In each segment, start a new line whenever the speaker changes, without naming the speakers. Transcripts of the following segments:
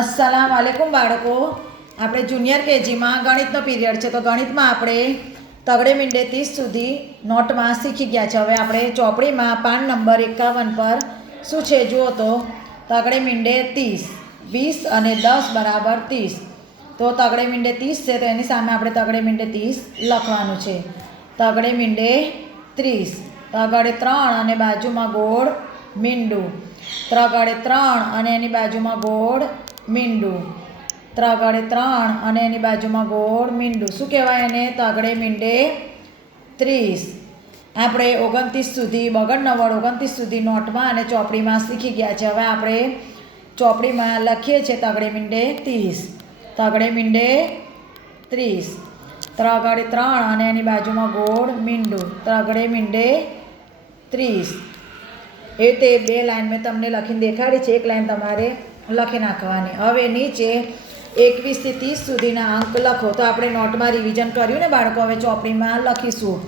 અસલામ વાલેકુમ બાળકો. આપણે junior કેજીમાં ગણિતનો period છે, તો ગણિતમાં આપણે તગડે મીંડે ત્રીસ સુધી નોટમાં શીખી ગયા છે. હવે આપણે ચોપડીમાં પાન નંબર એકાવન પર શું છે જુઓ તો, તગડે મીંડે ત્રીસ, વીસ અને દસ બરાબર ત્રીસ. તો તગડે મીંડે ત્રીસ છે, તો એની સામે આપણે તગડે મીંડે ત્રીસ લખવાનું છે. તગડે મીંડે ત્રીસ, તગડે ત્રણ અને બાજુમાં ગોળ મીંડું. ત્રગડે ત્રણ અને એની બાજુમાં ગોળ મીંડું. ત્રગડે ત્રણ અને એની બાજુમાં ગોળ મીંડું. શું કહેવાય એને? તગડે મીંડે ત્રીસ. આપણે ઓગણત્રીસ સુધી, બગડ નવડ ઓગણત્રીસ સુધી નોટમાં અને ચોપડીમાં શીખી ગયા છે. હવે આપણે ચોપડીમાં લખીએ છીએ તગડે મીંડે ત્રીસ. તગડે મીંડે ત્રીસ. ત્રગડે ત્રણ અને એની બાજુમાં ગોળ મીંડું. ત્રગડે મીંડે ત્રીસ. એ તે બે લાઈન મેં તમને લખીને દેખાડી છે. એક લાઈન તમારે લખી નાખવાની હવે નીચે એકવીસથી ત્રીસ સુધીના અંક લખો. તો આપણે નોટમાં રિવિઝન કર્યું ને બાળકો, હવે ચોપડીમાં લખીશું.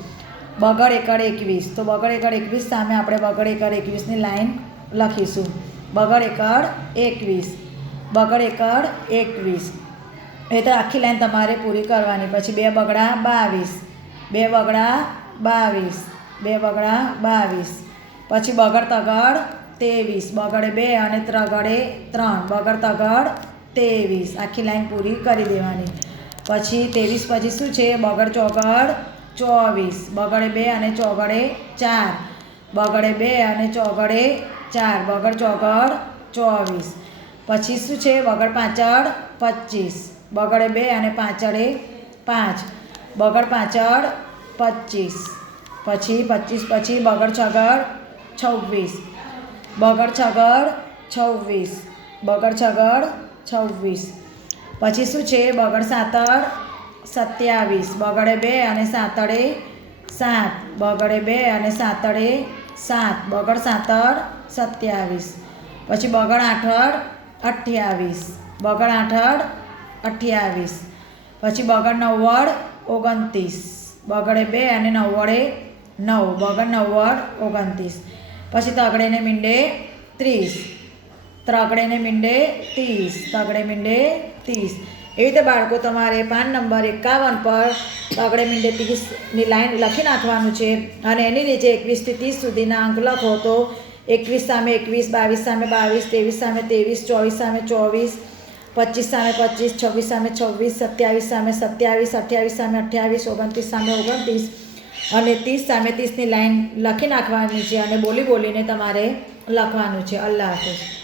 બગડ એકડ એકવીસ. તો બગડ એકડ એકવીસ સામે આપણે બગડ એકડ એકવીસની લાઈન લખીશું. બગડ એકડ એકવીસ. બગડ એકડ એકવીસ. એ તો આખી લાઈન તમારે પૂરી કરવાની. પછી બે બગડા બાવીસ. બે બગડા બાવીસ. બે બગડા બાવીસ. પછી બગડ તગડ ત્રેવીસ. બગડે બે અને ત્રગડે ત્રણ. બગડ તગડ ત્રેવીસ. આખી લાઈન પૂરી કરી દેવાની. પછી ત્રેવીસ પછી શું છે? બગડ ચોગડ ચોવીસ. બગડે બે અને ચોગડે ચાર. બગડે બે અને ચોગડે ચાર. બગડ ચોગડ ચોવીસ. પછી શું છે? બગડ પાંચડ પચીસ. બગડે બે અને પાંચડે પાંચ. બગડ પાંચડ પચીસ. પછી પચીસ પછી બગડ છગડ છવ્વીસ. બગડ છગડ છવ્વીસ. બગડ છગડ છવ્વીસ. પછી શું છે? બગડ સાતડ સત્યાવીસ. બગડે બે અને સાતડે સાત. બગડે બે અને સાતડે સાત. બગડ સાતડ સત્યાવીસ. પછી બગડ આઠડ અઠ્યાવીસ. બગડ આઠડ અઠ્યાવીસ. પછી બગડ નવ્વડ ઓગણત્રીસ. બગડે બે અને નવ્વડે નવ. બગડ નવ્વડ ઓગણત્રીસ. પછી તગડેને મીંડે ત્રીસ. ત્રગડેને મીંડે ત્રીસ. તગડે મીંડે ત્રીસ. એવી રીતે બાળકો તમારે પાન નંબર એકાવન પર તગડે મીંડે ત્રીસની લાઈન લખી નાખવાનું છે અને એની નીચે એકવીસથી ત્રીસ સુધીના અંક લખો તો એકવીસ સામે એકવીસ, બાવીસ સામે બાવીસ, ત્રેવીસ સામે ત્રેવીસ, ચોવીસ સામે ચોવીસ, પચીસ સામે પચીસ, છવ્વીસ સામે છવ્વીસ, સત્યાવીસ સામે સત્યાવીસ, અઠ્યાવીસ સામે અઠ્યાવીસ, ઓગણત્રીસ સામે ઓગણત્રીસ અને ત્રીસ સામે ત્રીસની લાઈન લખી નાખવાની છે અને બોલી બોલીને તમારે લખવાનું છે. અલ્લાહ હાફિઝ.